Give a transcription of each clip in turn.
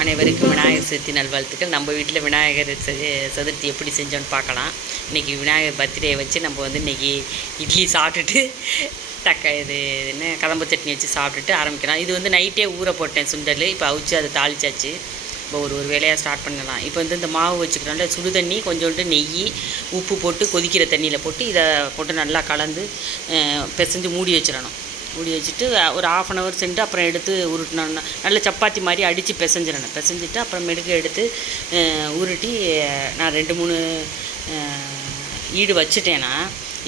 அனைவருக்கும் விநாயகர் சதுர்த்தி நல்வாழ்த்துக்கள். நம்ம வீட்டில் விநாயகர் சதுர்த்தி எப்படி செஞ்சோன்னு பார்க்கலாம். இன்றைக்கி விநாயகர் பர்த்டே வச்சு நம்ம வந்து இன்றைக்கி இட்லி சாப்பிட்டுட்டு இது என்ன கதம்ப சட்னி வச்சு சாப்பிட்டுட்டு ஆரம்பிக்கலாம். இது வந்து நைட்டே ஊற போட்டேன் சுண்டல். இப்போ அவிச்சு அதை தாளிச்சாச்சு. இப்போ ஒரு வேலையாக ஸ்டார்ட் பண்ணலாம். இப்போ வந்து இந்த மாவு வச்சுக்கிறோம்ல, சுடு தண்ணி கொஞ்சோண்டு நெய் உப்பு போட்டு கொதிக்கிற தண்ணியில் போட்டு இதை போட்டு நல்லா கலந்து பிசைஞ்சு மூடி வச்சிடணும். மூடி வச்சுட்டு ஒரு 1/2 hour சென்று அப்புறம் எடுத்து உருட்டினோன்னா நல்ல சப்பாத்தி மாதிரி அடித்து பிசைஞ்சிட்டு அப்புறம் மெடுக்க எடுத்து உருட்டி நான் 2-3 ஈடு வச்சுட்டேன்னா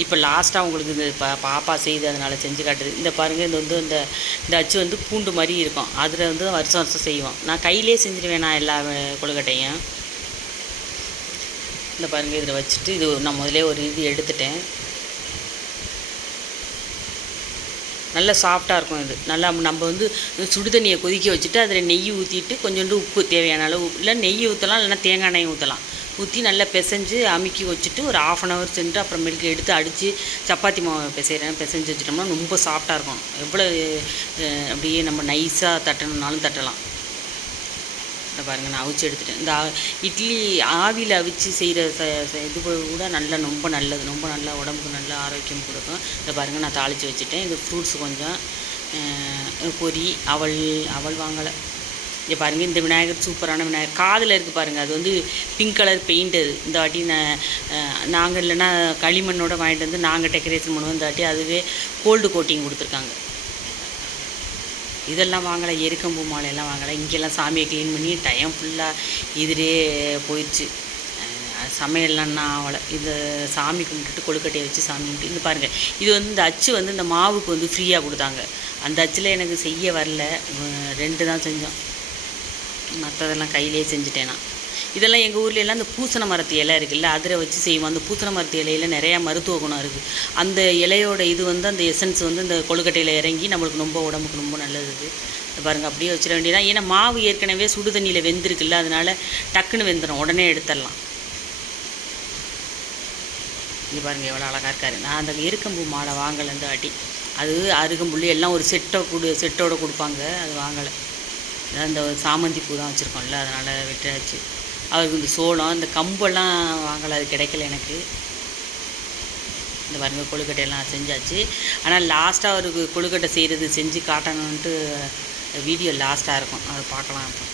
இப்போ லாஸ்ட்டாக உங்களுக்கு இந்த பாப்பா செய்து அதனால் செஞ்சு காட்டுது. இந்த பாருங்கள், இது வந்து இந்த அச்சு வந்து பூண்டு மாதிரி இருக்கும். அதில் வந்து வருஷம் வருஷம் செய்வோம். நான் கையிலே செஞ்சுருவேன் நான் எல்லா கொழுக்கட்டையும். இந்த பாருங்கள், இதில் வச்சுட்டு இது நான் முதலே ஒரு இது எடுத்துட்டேன். நல்லா சாஃப்டாக இருக்கும். இது நல்லா நம்ம வந்து சுடு தண்ணியை கொதிக்க வச்சுட்டு அதில் நெய் ஊற்றிட்டு கொஞ்சோண்டு உப்பு தேவையான அளவு, இல்லை நெய் ஊற்றலாம், இல்லைனா தேங்காய் எண்ணெய் ஊற்றலாம். ஊற்றி நல்லா பிசைஞ்சு அமுக்கி வச்சுட்டு ஒரு 1/2 hour சென்று அப்புறம் மெழுகு எடுத்து அடித்து சப்பாத்தி மாவு பிசைஞ்சு வச்சுட்டோம்னா ரொம்ப சாஃப்டாக இருக்கும். எவ்வளோ அப்படியே நம்ம நைஸாக தட்டணுன்னாலும் தட்டலாம். இந்த பாருங்கள், நான் அவிச்சு எடுத்துட்டேன். இந்த இட்லி ஆவியில் அவிச்சு செய்கிற இது கூட நல்லா ரொம்ப நல்லது, ரொம்ப நல்லா உடம்புக்கு நல்லா ஆரோக்கியம் கொடுக்கும். இந்த பாருங்கள், நான் தாளித்து வச்சுட்டேன். இது ஃப்ரூட்ஸ் கொஞ்சம் பொரி அவல் வாங்கலை. இங்கே பாருங்கள், இந்த விநாயகர் சூப்பரான விநாயகர். காதில் இருக்குது பாருங்கள், அது வந்து பிங்க் கலர் பெயிண்ட். அது இந்த வாட்டி நாங்கள் இல்லைன்னா களிமண்ணோட வாங்கிட்டு வந்து நாங்கள் டெக்கரேஷன் பண்ணுவோம். இந்த வாட்டி அதுவே கோல்டு கோட்டிங் கொடுத்துருக்காங்க. இதெல்லாம் வாங்கலை, எருக்கம்பூ மாலையெல்லாம் வாங்கலை. இங்கெல்லாம் சாமியை க்ளீன் பண்ணி டைம் ஃபுல்லாக இதிலே போயிடுச்சு. சமையல்லாம் ஆகலை. இதை சாமி கும்பிட்டுட்டு கொழுக்கட்டையை வச்சு சாமி கும்பிட்டு இங்கே பாருங்கள், இது வந்து இந்த அச்சு வந்து இந்த மாவுக்கு வந்து ஃப்ரீயாக கொடுத்தாங்க. அந்த அச்சில் எனக்கு செய்ய வரல, 2 தான் செஞ்சோம். மற்றதெல்லாம் கையிலே செஞ்சுட்டேன் நான். இதெல்லாம் எங்கள் ஊர்லெலாம் இந்த பூசண மரத்து இலை இருக்குல்ல, அதில் வச்சு செய்வோம். அந்த பூசண மரத்து இலையில் நிறையா மருத்துவ குணம் இருக்குது. அந்த இலையோட இது வந்து அந்த எசன்ஸ் வந்து இந்த கொழுக்கட்டையில் இறங்கி நம்மளுக்கு ரொம்ப உடம்புக்கு ரொம்ப நல்லது. இது பாருங்கள், அப்படியே வச்சிட வேண்டியதான். ஏன்னா மாவு ஏற்கனவே சுடு தண்ணியில் வெந்திருக்குல்ல, அதனால் டக்குன்னு வெந்துடும், உடனே எடுத்துடலாம். இங்கே பாருங்கள் எவ்வளோ அழகாக இருக்காரு. நான் அந்த எருக்கம்பூ மாலை வாங்கலை இந்த வாட்டி. அது அருகம்புள்ளி எல்லாம் ஒரு செட்டோடு கொடுப்பாங்க, அது வாங்கலை. இந்த சாமந்தி பூ தான் வச்சுருக்கோம்ல, அதனால் விட்டாச்சு. அவருக்கு இந்த சோளம் இந்த கம்பெல்லாம் வாங்கலை, அது கிடைக்கல எனக்கு. இந்த பாருங்க, கொழுக்கட்டையெல்லாம் செஞ்சாச்சு. ஆனால் லாஸ்ட்டாக அவருக்கு கொழுக்கட்டை செய்கிறது செஞ்சு காட்டணுன்ட்டு வீடியோ லாஸ்ட்டாக இருக்கும், அதை பார்க்கலாம். அப்போ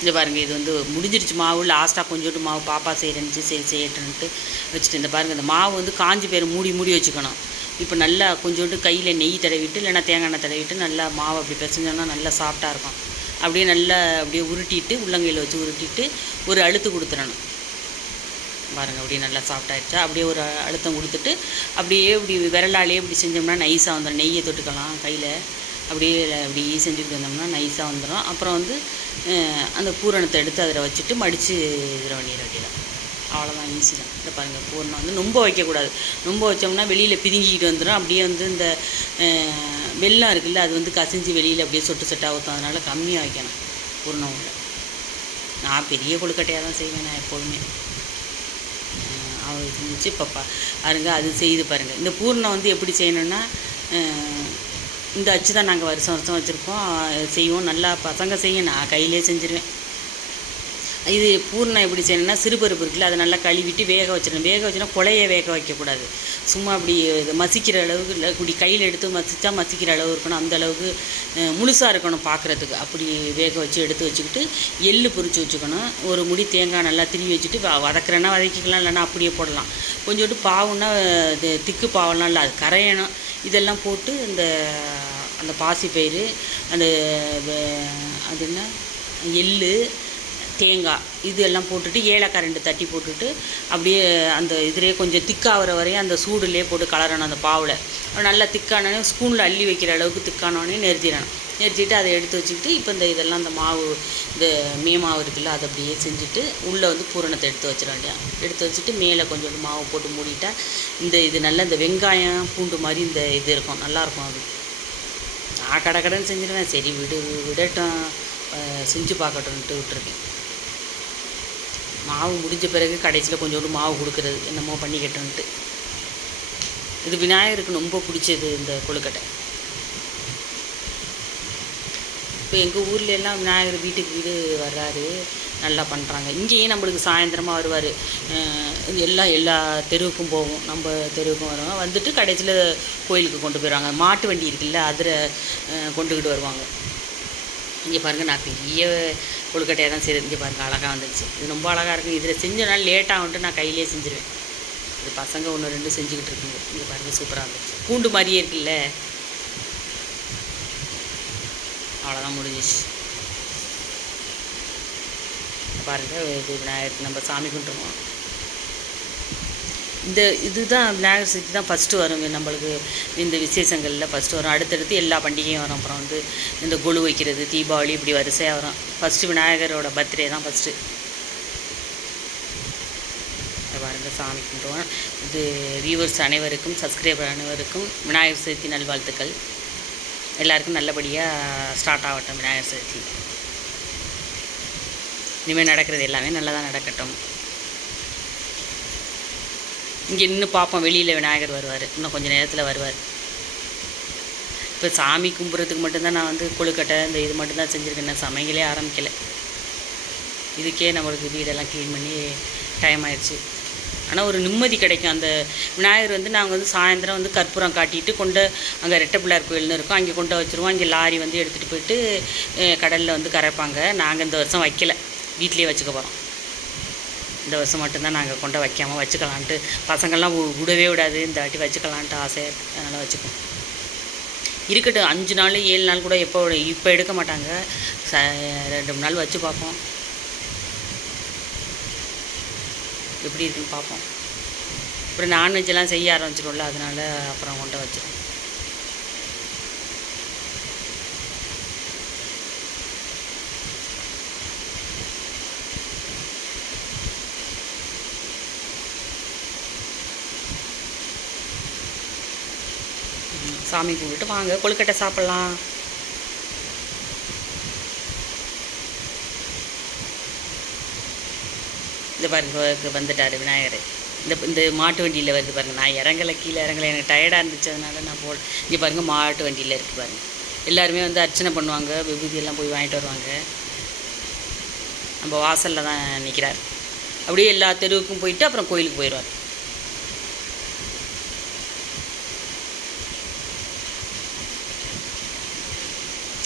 இந்த பாருங்கள், இது வந்து முடிஞ்சிருச்சு மாவு. லாஸ்ட்டாக கொஞ்சோண்டு மாவு பாப்பா செய்கிறேன்னு செய்யட்டுன்ட்டு வச்சுட்டு, இந்த பாருங்கள், இந்த மாவு வந்து காஞ்சி பேர் மூடி வச்சுக்கணும். இப்போ நல்லா கொஞ்சோண்டு கையில் நெய் தடவிட்டு இல்லைன்னா தேங்காய் எண்ணெய் தடவிட்டு நல்லா மாவு அப்படி பிசைஞ்சோன்னா நல்லா சாஃப்டாக இருக்கும். அப்படியே நல்லா அப்படியே உருட்டிட்டு உள்ளங்கையில் வச்சு உருட்டிட்டு ஒரு அழுத்து கொடுத்துடணும். பாருங்கள், அப்படியே நல்லா சாஃப்டாகிடுச்சா. அப்படியே ஒரு அழுத்தம் கொடுத்துட்டு அப்படியே இப்படி விரலாலேயே இப்படி செஞ்சோம்னா நைஸாக வந்துடும். நெய்யை தொட்டுக்கலாம் கையில், அப்படியே செஞ்சுட்டு வந்தோம்னா நைஸாக வந்துடும். அப்புறம் வந்து அந்த பூரணத்தை எடுத்து அதில் வச்சுட்டு மடித்து இதில் பண்ணிட வேண்டியதான். அவ்வளோதான், ஈஸி தான். இந்த பாருங்கள், பூரணம் வந்து ரொம்ப வைக்கக்கூடாது. ரொம்ப வச்சோம்னா வெளியில் பிதுங்கிக்கிட்டு வந்துடும். அப்படியே வந்து இந்த வெல்லம் இருக்குல்ல, அது வந்து கசிஞ்சு வெளியில் அப்படியே சொட்டாக ஊற்றும். அதனால் கம்மியாக வைக்கணும் பூரணம் உள்ள. நான் பெரிய கொழுக்கட்டையாக தான் செய்வேன் நான் எப்போதுமே. அவள் செஞ்சு இப்போ பாருங்க, அது செய்து பாருங்கள். இந்த பூரணம் வந்து எப்படி செய்யணுன்னா, இந்த அச்சு தான் நாங்கள் வருஷம் வச்சுருப்போம், செய்வோம். நல்லா பசங்க செய்ய, நான் கையிலே செஞ்சுருவேன். இது பூர்ணம் எப்படி செய்யணும்னா, சிறுபருப்பு இருக்குல்ல, அதை நல்லா கழுவிட்டு வேக வச்சிடணும். வேக வச்சுன்னா குழைய வேக வைக்கக்கூடாது. சும்மா அப்படி மசிக்கிற அளவுக்கு இல்லை, இப்படி கையில் எடுத்து மசிக்கிற அளவு இருக்கணும். அந்த அளவுக்கு முழுசாக இருக்கணும் பார்க்குறதுக்கு. அப்படி வேக வச்சு எடுத்து வச்சுக்கிட்டு எள்ளு பொரித்து வச்சுக்கணும். ஒரு முடி தேங்காய் நல்லா திருவி வச்சுட்டு வதக்குறேன்னா வதக்கிக்கலாம், இல்லைன்னா அப்படியே போடலாம். கொஞ்சோண்டு பாவுன்னா இது திக்கு பாவெல்லாம் இல்லை, அது கரையணும். இதெல்லாம் போட்டு அந்த பாசிப்பயிறு, அது என்ன எள்ளு தேங்காய் இது எல்லாம் போட்டுட்டு ஏலக்காய் 2 தட்டி போட்டுட்டு அப்படியே அந்த இதிலே கொஞ்சம் திக்காகிற வரையும் அந்த சூடுலேயே போட்டு கலரணும். அந்த பாவில் நல்லா திக்கானோடனே ஸ்பூனில் அள்ளி வைக்கிற அளவுக்கு திக்கானோடனே நிறுத்திட்டு அதை எடுத்து வச்சுக்கிட்டு இப்போ இதெல்லாம் அந்த மாவு, இந்த மாவு இருக்குல்ல, அதை அப்படியே செஞ்சுட்டு உள்ளே வந்து பூரணத்தை எடுத்து வச்சிட வேண்டியது. எடுத்து வச்சுட்டு மேலே கொஞ்சோண்டு மாவு போட்டு மூடிட்டா இது நல்லா இந்த வெங்காயம் பூண்டு மாதிரி இந்த இது இருக்கும், நல்லாயிருக்கும். அது நான் கடைன்னு செஞ்சிடுவேன். சரி விடட்டும், செஞ்சு பார்க்கட்டும்ன்ட்டு விட்டுருக்கேன். மாவு முடிஞ்ச பிறகு கடைசியில் கொஞ்சோண்டு மாவு கொடுக்குறது, என்னமோ பண்ணிக்கிட்டோன்ட்டு. இது விநாயகருக்கு ரொம்ப பிடிச்சது இந்த கொழுக்கட்டை. இப்போ எங்கள் ஊரில் எல்லாம் விநாயகர் வீட்டுக்கு வீடு வர்றாரு, நல்லா பண்ணுறாங்க. இங்கேயும் நம்மளுக்கு சாயந்தரமாக வருவார். எல்லா தெருவுக்கும் போவோம், நம்ம தெருவுக்கும் வருவாங்க. வந்துட்டு கடைசியில் கோயிலுக்கு கொண்டு போயிடுவாங்க. மாட்டு வண்டி இருக்குல்ல, அதில் கொண்டுக்கிட்டு வருவாங்க. இங்கே பாருங்கள், நான் பெரிய கொழுக்கட்டையாக தான் செய்கிறது. இங்கே பாருங்கள், அழகாக வந்துடுச்சு. இது ரொம்ப அழகாக இருக்குது. இதில் செஞ்சனால லேட்டாக வந்துட்டு நான் கையிலே செஞ்சுருவேன். இது பசங்க 1-2 செஞ்சுக்கிட்டு இருக்குங்க. இங்கே பாருங்கள், சூப்பராக இருந்துச்சு. பூண்டு மாதிரியே இருக்குல்ல. அவ்வளோதான், முடிஞ்சிச்சு. பாருங்கள், இது விநாயகருக்கு நம்ம சாமி கும்பிட்டுருவோம். இதுதான் விநாயகர் சதுர்த்தி தான் ஃபஸ்ட்டு வரும் நம்மளுக்கு. இந்த விசேஷங்களில் ஃபஸ்ட்டு வரும். அடுத்தடுத்து எல்லா பண்டிகையும் வரும். அப்புறம் வந்து இந்த கொலு வைக்கிறது, தீபாவளி, இப்படி வரிசையாக வரும். ஃபஸ்ட்டு விநாயகரோட பர்த்டே தான் ஃபஸ்ட்டு. பாருங்கள், சாமி கும்பிடுவோம். இது வியூவர்ஸ் அனைவருக்கும், சப்ஸ்கிரைபர் அனைவருக்கும் விநாயகர் சதுர்த்தி நல்வாழ்த்துக்கள். எல்லாருக்கும் நல்லபடியாக ஸ்டார்ட் ஆகட்டும் விநாயகர் சதுர்த்தி. இனிமேல் நடக்கிறது எல்லாமே நல்லதாக நடக்கட்டும். இங்கே இன்னும் பார்ப்போம், வெளியில் விநாயகர் வருவார். இன்னும் கொஞ்சம் நேரத்தில் வருவார். இப்போ சாமி கும்பிட்றதுக்கு மட்டும்தான் நான் வந்து கொழுக்கட்டை இந்த இது மட்டும்தான் செஞ்சுருக்கேன். நான் சமையலே ஆரம்பிக்கலை. இதுக்கே நம்மளுக்கு வீடெல்லாம் க்ளீன் பண்ணி டைம் ஆயிடுச்சு. ஆனால் ஒரு நிம்மதி கிடைக்கும். அந்த விநாயகர் வந்து நாங்கள் வந்து சாயந்தரம் வந்து கற்பூரம் காட்டிட்டு கொண்டு அங்கே ரெட்டை பிள்ளையார் கோயில்னு இருக்கும், அங்கே கொண்டு வச்சுருவோம். அங்கே லாரி வந்து எடுத்துகிட்டு போயிட்டு கடலில் வந்து கரைப்பாங்க. நாங்கள் இந்த வருஷம் வைக்கலை, வீட்லேயே வச்சுக்க போகிறோம். இந்த வருஷம் மட்டும்தான் நாங்கள் கொண்டு வைக்காமல் வச்சுக்கலான்ட்டு. பசங்கள்லாம் விடவே விடாது, இந்த வாட்டி வச்சுக்கலான்ட்டு ஆசையாக இருக்குது. அதனால் வச்சுக்கோம். இருக்கட்டும், 5 நாள் 7 நாள் கூட இப்போ எடுக்க மாட்டாங்க. 2-3 நாள் வச்சு பார்ப்போம், எப்படி இருக்குன்னு பார்ப்போம். அப்புறம் நான்வெஜ்ஜெல்லாம் செய்ய ஆரம்பிச்சிடும்ல, அதனால் அப்புறம் கொண்டு வச்சிடும். சாமி கும்பிட்டு வாங்க, கொழுக்கட்டை சாப்பிட்லாம். இந்த பாருங்க, வந்துட்டார் விநாயகர். இந்த மாட்டு வண்டியில் வருது பாருங்கள். நான் இறங்கலை, கீழே இறங்கலை, எனக்கு டயர்டாக இருந்துச்சு, அதனால நான் இங்கே பாருங்கள், மாட்டு வண்டியில் இருக்குது பாருங்கள். எல்லாருமே வந்து அர்ச்சனை பண்ணுவாங்க, விபூதியெல்லாம் போய் வாங்கிட்டு வருவாங்க. நம்ம வாசலில் தான் நிற்கிறார். அப்படியே எல்லா தெருவுக்கும் போயிட்டு அப்புறம் கோயிலுக்கு போயிடுவார்.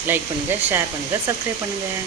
லைக் பண்ணுங்கள், ஷேர் பண்ணுங்கள், சப்ஸ்கிரைப் பண்ணுங்கள்.